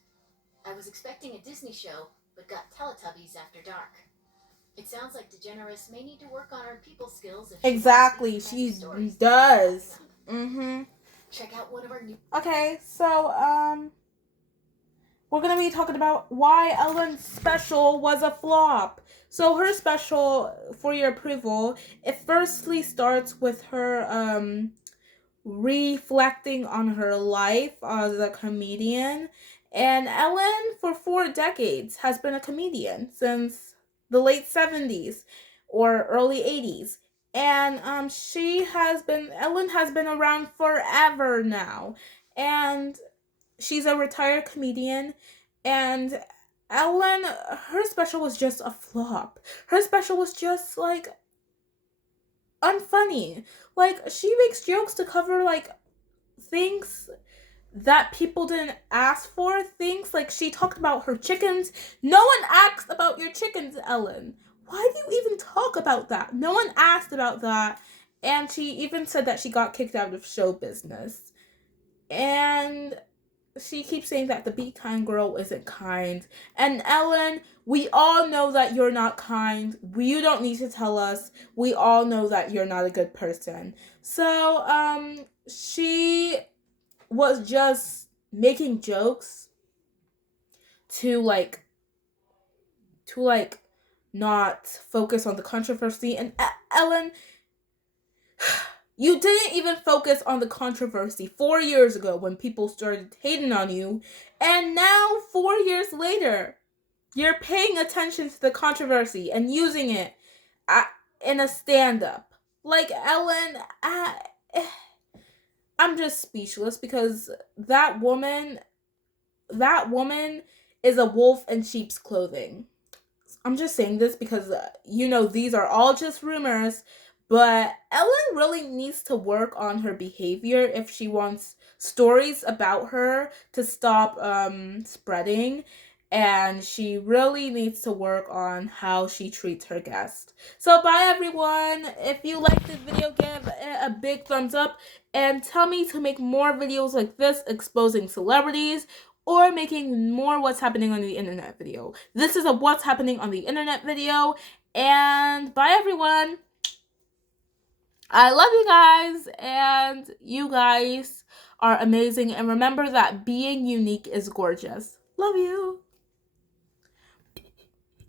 I was expecting a Disney show, but got Teletubbies after dark. It sounds like Degeneres may need to work on her people skills. If Exactly, she does. Check out one of our new. Okay, so we're gonna be talking about why Ellen's special was a flop. So her special, for your approval, it firstly starts with her reflecting on her life as a comedian. And Ellen, for 4 decades, has been a comedian since the late 70s or early 80s. And Ellen has been around forever now. And she's a retired comedian. And Ellen, her special was just a flop. Her special was just like unfunny. Like, she makes jokes to cover like things that people didn't ask for. Things like she talked about her chickens. No one asked about your chickens, Ellen. Why do you even talk about that? No one asked about that. And she even said that she got kicked out of show business. And she keeps saying that the Be Kind girl isn't kind. And Ellen, we all know that you're not kind. You don't need to tell us. We all know that you're not a good person. So, she was just making jokes to not focus on the controversy. And Ellen, you didn't even focus on the controversy 4 years ago when people started hating on you. And now, 4 years later, you're paying attention to the controversy and using it in a stand-up. Like, Ellen, I'm just speechless because that woman is a wolf in sheep's clothing. I'm just saying this because, these are all just rumors, but Ellen really needs to work on her behavior if she wants stories about her to stop spreading. And she really needs to work on how she treats her guests. So, bye everyone. If you like this video, give it a big thumbs up and tell me to make more videos like this exposing celebrities or making more what's happening on the internet video. This is a what's happening on the internet video. And bye everyone. I love you guys and you guys are amazing. And remember that being unique is gorgeous. Love you.